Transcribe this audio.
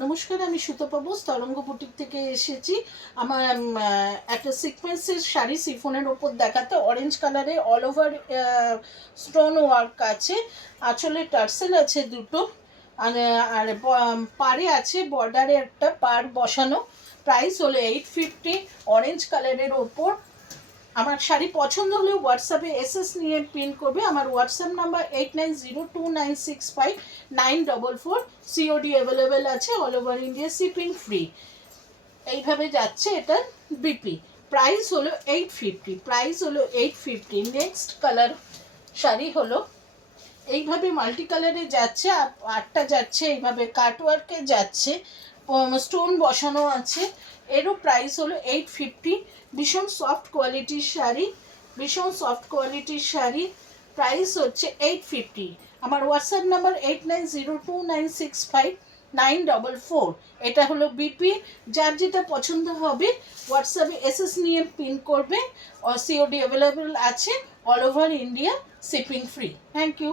নমস্কার, আমি সুতপা বোস তরঙ্গ বুটিক থেকে এসেছি। আমার একটা সিকোয়েন্সের শাড়ি সিফনের ওপর দেখাতে, অরেঞ্জ কালারে অল ওভার স্টোন ওয়ার্ক আছে, আঁচলে টার্সেল আছে দুটো, আর আর পাড়ে আছে বর্ডারে একটা পাড় বসানো। প্রাইস হলো 850, অরেঞ্জ কালারের ওপর। আমার শাড়ি পছন্দ হলে হোয়াটসঅ্যাপে এসএস নিয়ে পিন করবে। আমার হোয়াটসঅ্যাপ নাম্বার 8902965944। সিওডি অ্যাভেলেবেল আছে, all over India, shipping free. এইভাবে যাচ্ছে এটা বিপি। প্রাইস হলো 850, প্রাইস হলো 850। নেক্সট কালার শাড়ি হলো এইভাবে মাল্টি কালারে যাচ্ছে, আটটা যাচ্ছে এইভাবে কাটওয়ার্কে যাচ্ছে, স্টোন বসানো আছে। এরও প্রাইস হলো 850। ভীষণ সফট কোয়ালিটির শাড়ি, ভীষণ সফট কোয়ালিটির শাড়ি। প্রাইস হচ্ছে 850। আমার হোয়াটসঅ্যাপ নাম্বার 8902965944। এটা হলো বিপি। যার যেটা পছন্দ হবে হোয়াটসঅ্যাপে এসএস নিয়ে পিন করবে। সিওডি অ্যাভেলেবেল আছে, all over India, shipping free. Thank you.